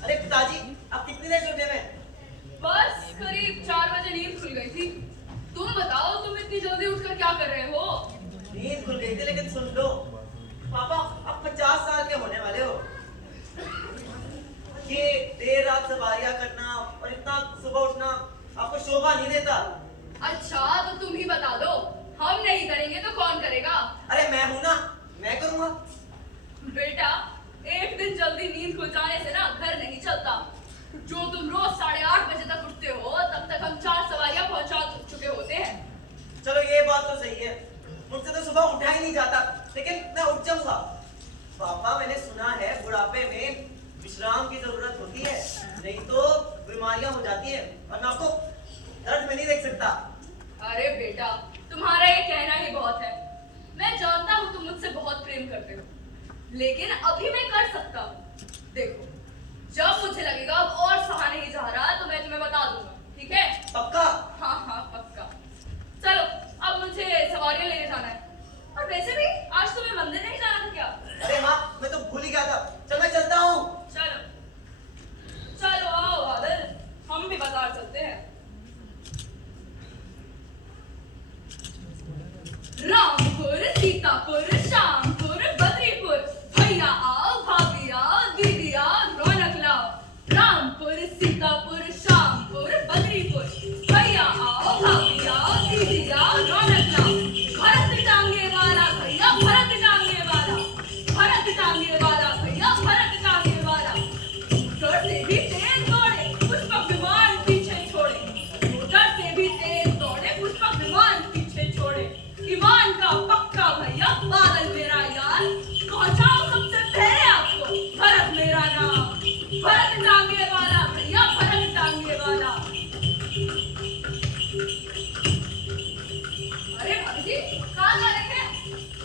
अरे पिताजी, आप कितनी देर सोते हैं? बस करीब 4 बजे नींद खुल गई थी। तुम बताओ, तुम इतनी जल्दी उठकर क्या कर रहे हो? नींद खुल गई थी, लेकिन सुन लो पापा, आप 50 साल के होने वाले हो। ये देर रात सवारियां करना और इतना सुबह उठना आपको शोभा नहीं देता। अच्छा, तो तुम ही बता दो। हम नहीं करेंगे तो कौन करेगा? अरे मैं हूं ना, मैं करूंगा। बेटा, एक दिन जल्दी नींद खुल जाने से ना घर नहीं चलता। जो तुम रोज 8:30 बजे तक उठते हो, तब तक हम 4 सवारियां पहुंचा चुके होते हैं। चलो ये बात तो सही है, मुझसे तो सुबह उठा ही नहीं जाता, लेकिन मैं उठ जाऊंगा। पापा, मैंने सुना है बुढ़ापे में विश्राम की जरूरत होती है, नहीं तो बीमारियां हो जाती हैं और मैं आपको दर्द में नहीं देख सकता। अरे बेटा, तुम्हारा ये कहना ही बहुत है। मैं जानता हूँ तुम मुझसे बहुत प्रेम करते हो, लेकिन अभी मैं कर सकता हूँ। देखो, जब मुझे लगेगा अब और सहा नहीं जा रहा, तो मैं तुम्हें बता दूंगा, ठीक है? पक्का? हाँ हाँ पक्का। चलो, अब मुझे सवारियां लेने जाना है। और वैसे भी आज तुम्हें मंदिर नहीं जाना था क्या? अरे माँ, मैं तो भूल ही गया था। चल मैं चलता हूँ। चलो चलो, आओ आदल, हम भी बाजार चलते हैं। रामपुर, सीतापुर, श्यामपुर, बद्रीपुर, भैया आओ, भाभी आओ, दीदी आओ, रौनक लाओ। रामपुर, सीतापुर, श्यामपुर, बद्रीपुर, भैया आओ, भाभी आओ, दीदी आओ, रौनक लाओ। भरत टांगे वाला भैया, भरत टांगे वाला, भरत टांगे वाला भैया, भरत टांगे वाला। मोटर से भी तेज दौड़े, पुष्पक विमान पीछे छोड़े। मोटर से भी तेज दौड़े, पुष्पक विमान पीछे छोड़े। ईमान का पक्का भैया, बादल मेरा यार, पहुंचाओ सबसे पहले आपको भरत मेरा नाम। भरत टांगे वाला भैया, भरत टांगे वाला। अरे भाभी जी, कहाँ जा रहे हैं?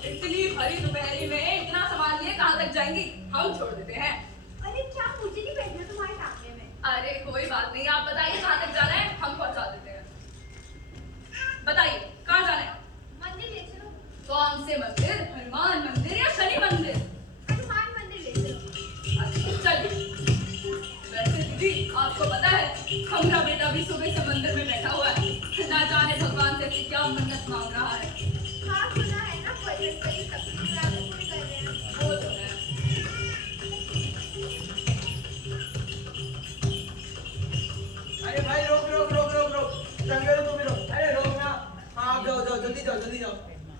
इतनी भरी दोपहरी में इतना सामान लिए कहाँ तक जाएंगी? हम छोड़ देते हैं। अरे क्या, मुझे नहीं बैठना तुम्हारे टांगे में। अरे कोई बात नहीं, आप बताइए कहाँ तक जाना है, हम पहुंचा देते हैं। बताइए कहाँ जाना है? मंदिर ले चलो। कौन से मंदिर? हनुमान मंदिर या शनि मंदिर? हनुमान मंदिर ले चलो। अच्छा चलिए। वैसे दीदी, आपको पता है हमारा बेटा भी सुबह से मंदिर में बैठा हुआ है, ना जाने भगवान से क्या मन्नत मांग रहा है। हाँ सुना है ना, बजरंगबली सबकी मुरादें पूरी कर रहे हैं। वो तो है। अरे भाई, रोक रोक रोक रोक रोक। संगे तुम भी रोक। अरे रोक ना। हाँ, आप जाओ जाओ, जल्दी जाओ, जल्दी जाओ।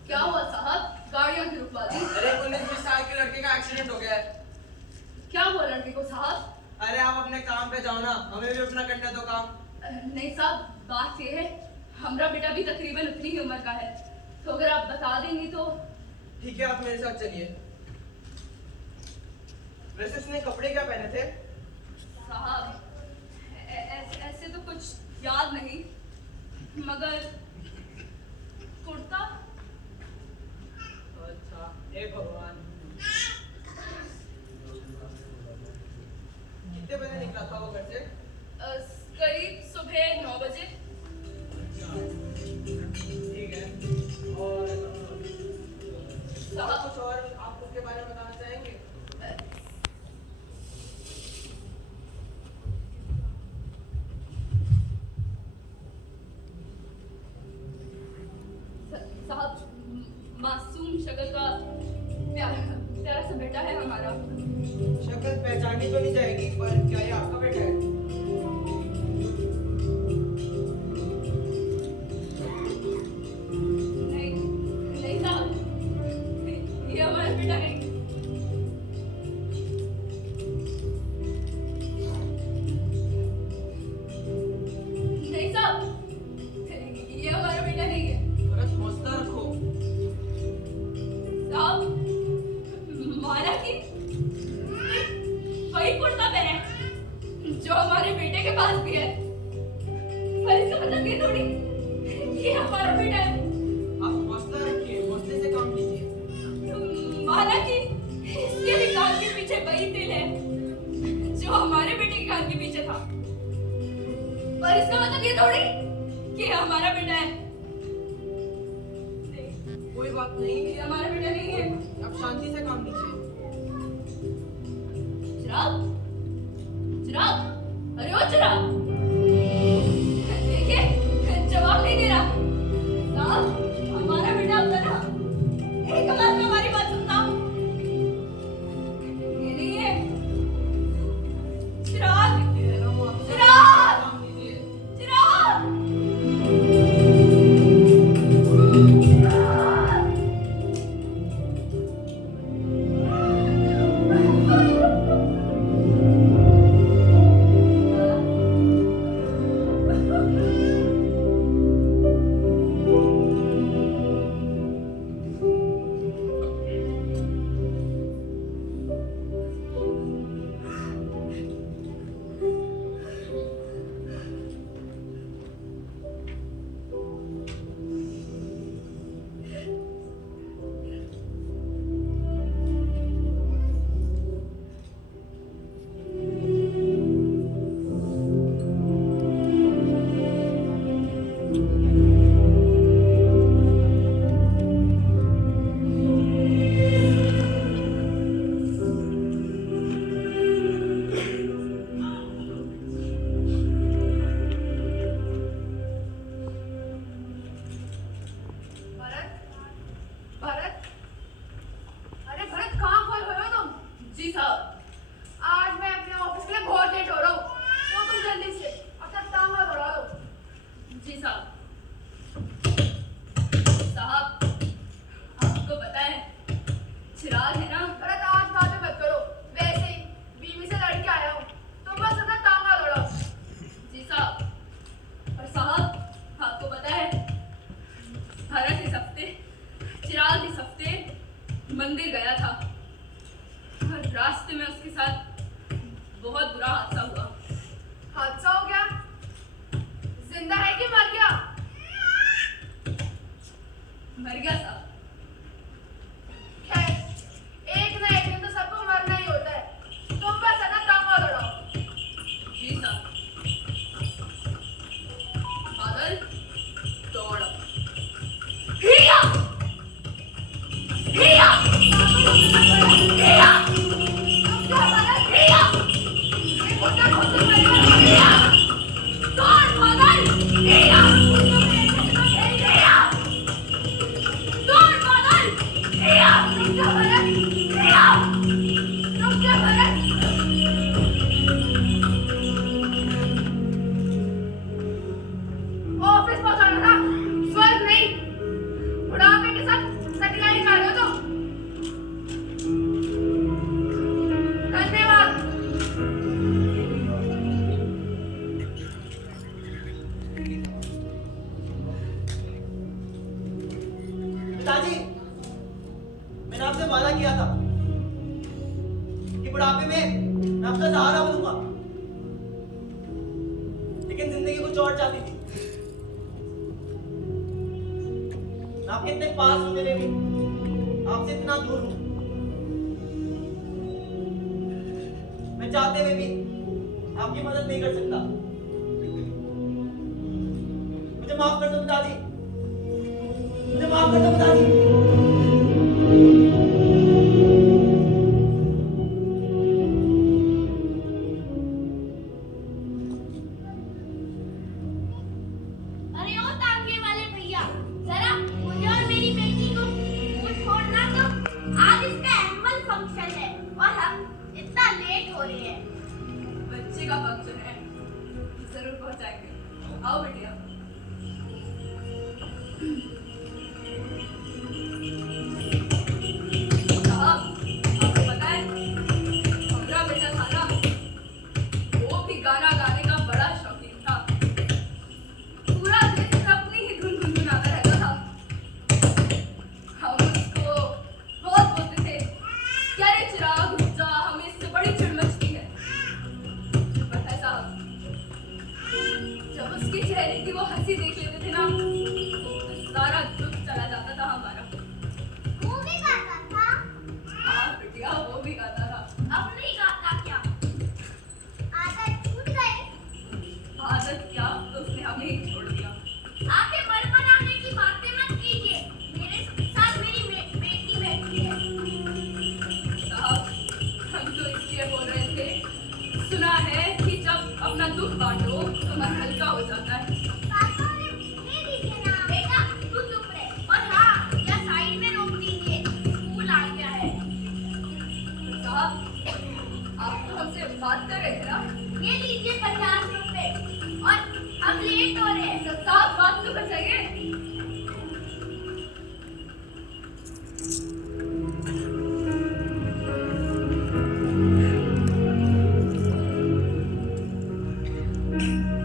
क्या हुआ साहब, गाड़ियां क्यों रुकवा दी? अरे 19-20 साल के लड़के का एक्सीडेंट हो गया है। क्या हुआ लड़के को साहब? अरे आप अपने काम पे जाओ ना, हमें भी अपना करना तो काम। नहीं साहब, बात ये है, हमारा बेटा भी तकरीबन उतनी ही उम्र का है, तो अगर आप बता देंगी तो। ठीक है, आप मेरे साथ चलिए। वैसे उसने कपड़े क्या पहने थे? साहब, ऐसे तो कुछ याद नहीं, मगर कुर्ता। अच्छा, हे भगवान। कितने बजे निकला था वो घर से? करीब सुबह 9 बजे। ठीक है। और साहब, कुछ और आप उसके बारे में बताना चाहेंगे? साहब, मासूम शक्ल का प्यारा सा बेटा है हमारा। शक्ल पहचानी तो नहीं जाएगी, पर क्या ये आपका बेटा है? नहीं नहीं साहब, ये हमारा बेटा नहीं। नहीं साहब, ये हमारा बेटा नहीं है। थोड़ा हौसला रखो। साहब, माना कि वही कुर्ता पहने जो हमारे बेटे के पास भी है, पर इसका मतलब ये थोड़ी कि हमारा बेटा है। आप हौसला रखिए, हौसले से काम कीजिए। माना कि इसके भी कान के पीछे वही तिल है जो हमारे बेटे के कान के पीछे था, पर इसका मतलब ये थोड़ी कि हमारा बेटा है। नहीं, कोई बात नहीं, ये हमारा बेटा नहीं है। आप शांति से काम कीजिए। चिराग, चिराग, अरे ओ चिराग, देखिए जवाब नहीं दे रहा। साहब, हमारा बेटा होता ना, एक आवाज में हमारी बात सुनता। ये नहीं है चिराग, चिराग, चिराग। भरत, भरत, अरे भरत कहाँ खोए हुए हो तुम? जी साहब। आज मैं अपने ऑफिस के लिए बहुत लेट हो रहा हूँ, तो तुम जल्दी से अपना टांगा दौड़ा दो। जी साहब। साहब, आपको पता है चिराग है ना? भरत आज बातें मत करो, वैसे ही बीवी से लड़ के आया हूँ, तुम बस अपना टांगा दौड़ाओ। जी साहब। और साहब, आपको पता है भरत इस हफ्ते, चिराग इस हफ्ते मंदिर गया था और रास्ते में उसके साथ बहुत बुरा हादसा हुआ। हादसा हो गया? जिंदा है कि मर गया? मर गया साहब। खैर, एक ना एक दिन तो सबको मरना ही होता है, तुम बस अपना टांगा दौड़ाओ। जी साहब। बादल, दौड़। हिया! हिया! हिया! तुम क्या भरत? हिया! ये मुद्दा कौन सा मरेगा? हिया! दौड़ बादल! हिया! हिया! दौड़ बादल! हिया! रुक जा भरत, हिया! रुक जा भरत। ऑफिस पहुंचाना था, स्वर्ग नहीं। बुढ़ापे के साथ सटियाई कर रहे हो तुम। धन्यवाद। पिताजी, मैंने आपसे वादा किया था कि बुढ़ापे में मैं आपका सहारा बनूंगा, लेकिन जिंदगी कुछ और चाहती थी। मैं आपके इतने पास होने में भी आपसे इतना दूर हूं। मैं चाहते हुए भी आपकी मदद नहीं कर सकता। मुझे माफ कर दो पिताजी, मुझे माफ कर दो पिताजी। अरे ओ तांगे वाले भैया, जरा मुझे और मेरी बेटी को वो छोड़ना तो। आज इसका एनुअल फंक्शन है और हम इतना लेट हो रहे हैं। बच्चे का फंक्शन है, जरूर पहुंचाएंगे। आओ बेटिया। साहब, आपको पता है हमारा बेटा था ना, वो भी गाना गाने का बड़ा शौकीन था। पूरा दिन अपनी ही धुन गुनगुनाता रहता था। हम उसको बहुत बोलते थे, क्या रे चिराग रुक जा, हमें इससे बड़ी चिढ़ मचती है। पर है साहब, जब उसके चेहरे की वो ये लीजिए 50 रुपए और हम लेट हो रहे हैं। सब साफ बात तो कर चाहिए।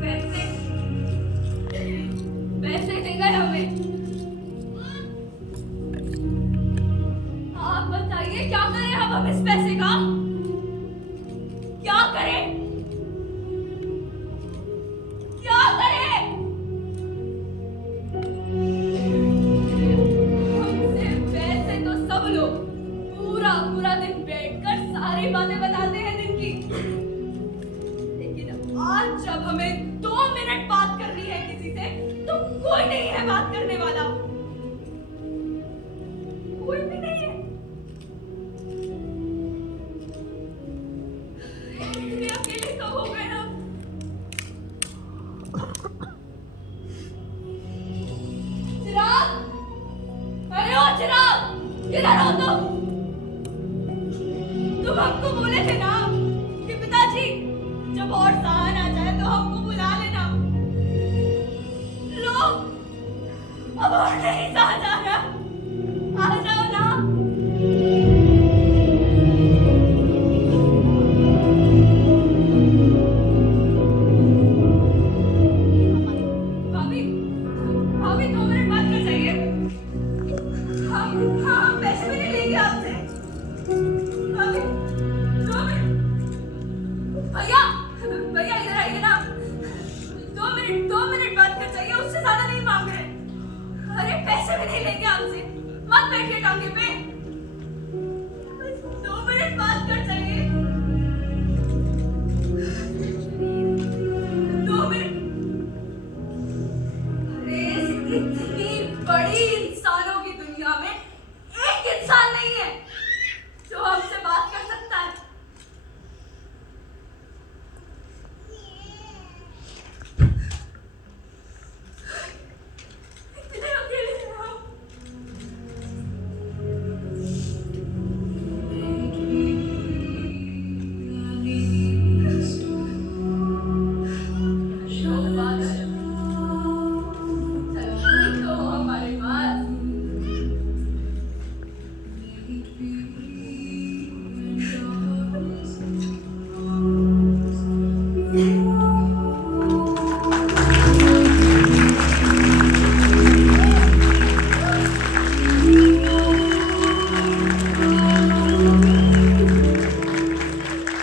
पैसे पैसे दे गए हमें। आप बताइए क्या करें अब हम इस पैसे का? क्या करें? क्या करें? हमसे पैसे तो सब लोग पूरा पूरा दिन बैठकर सारी बातें बताते हैं दिन की, लेकिन आज जब हमें 2 मिनट बात करनी है किसी से तो कोई नहीं है बात करने वाला। कोई भी नहीं है। इतने अकेले तो हो गए हम। चिराग, अरे ओ चिराग, किधर हो तुम हमको बोले थे ना कि पिताजी जब और सहान आ जाए तो हमको बुला लेना। लो अब और नहीं